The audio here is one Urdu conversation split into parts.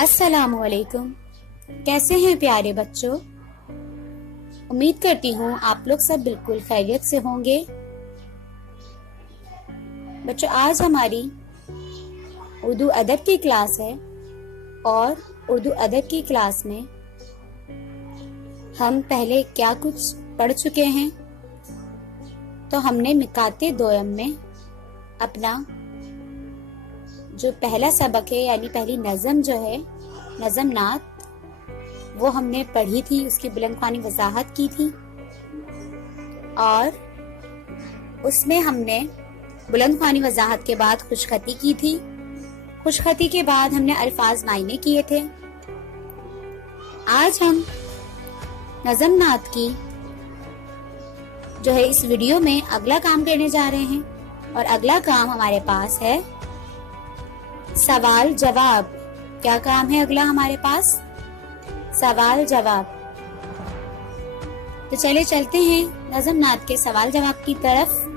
السلام علیکم، کیسے ہیں پیارے بچوں؟ امید کرتی ہوں آپ لوگ سب بالکل خیریت سے ہوں گے۔ بچوں، آج ہماری اردو ادب کی کلاس ہے اور اردو ادب کی کلاس میں ہم پہلے کیا کچھ پڑھ چکے ہیں؟ تو ہم نے مقاط دوئم میں اپنا جو پہلا سبق ہے یعنی پہلی نظم جو ہے نظم نعت، وہ ہم نے پڑھی تھی، اس کی بلند خوانی وضاحت کی تھی اور اس میں ہم نے بلند خوانی وضاحت کے بعد خوش خطی کی تھی۔ خوش خطی کے بعد ہم نے الفاظ معینے کیے تھے۔ آج ہم نظم نعت کی جو ہے اس ویڈیو میں اگلا کام کرنے جا رہے ہیں اور اگلا کام ہمارے پاس ہے سوال جواب۔ کیا کام ہے اگلا ہمارے پاس؟ سوال جواب۔ تو چلے چلتے ہیں نظم نعت کے سوال جواب کی طرف۔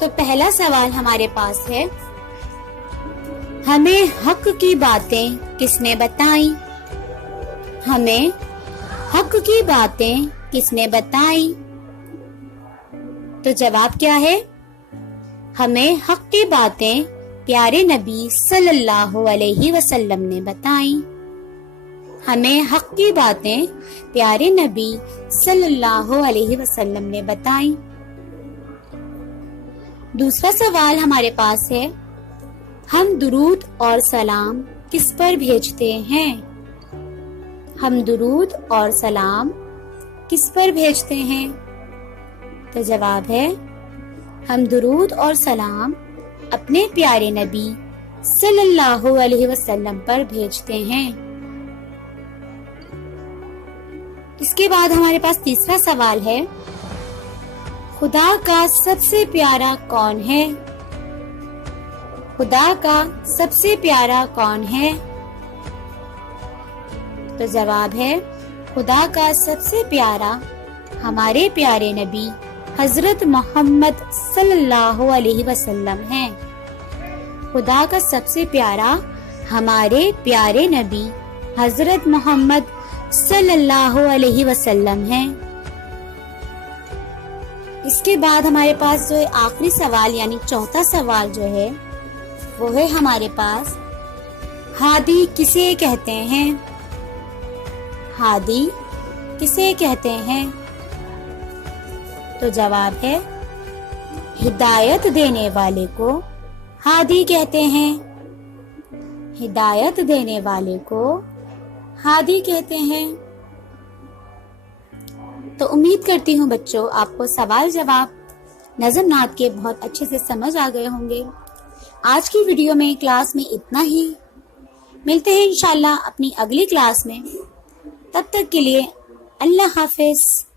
تو پہلا سوال ہمارے پاس ہے، ہمیں حق کی باتیں کس نے بتائیں؟ ہمیں حق کی باتیں کس نے بتائیں؟ تو جواب کیا ہے؟ ہمیں حق کی باتیں پیارے نبی صلی اللہ علیہ وسلم نے بتائیں۔ ہمیں حق کی باتیں پیارے نبی صلی اللہ علیہ وسلم نے بتائیں۔ دوسرا سوال ہمارے پاس ہے، ہم درود اور سلام کس پر بھیجتے ہیں؟ ہم درود اور سلام کس پر بھیجتے ہیں؟ تو جواب ہے، ہم درود اور سلام اپنے پیارے نبی صلی اللہ علیہ وسلم پر بھیجتے ہیں۔ اس کے بعد ہمارے پاس تیسرا سوال ہے، خدا کا سب سے پیارا کون ہے؟ خدا کا سب سے پیارا کون ہے؟ تو جواب ہے، خدا کا سب سے پیارا ہمارے پیارے نبی حضرت محمد صلی اللہ علیہ وسلم ہیں۔ خدا کا سب سے پیارا ہمارے پیارے نبی حضرت محمد صلی اللہ علیہ وسلم ہیں۔ اس کے بعد ہمارے پاس جو آخری سوال یعنی چوتھا سوال جو ہے وہ ہے ہمارے پاس، ہادی کسے کہتے ہیں؟ ہادی کسے کہتے ہیں؟ تو جواب ہے، ہدایت دینے والے کو ہادی کہتے ہیں۔ ہدایت دینے والے کو ہادی کہتے ہیں۔ تو امید کرتی ہوں بچوں آپ کو سوال جواب نظم نعت کے بہت اچھے سے سمجھ آ گئے ہوں گے۔ آج کی ویڈیو میں کلاس میں اتنا ہی، ملتے ہیں انشاءاللہ اپنی اگلی کلاس میں۔ تب تک کے لیے اللہ حافظ۔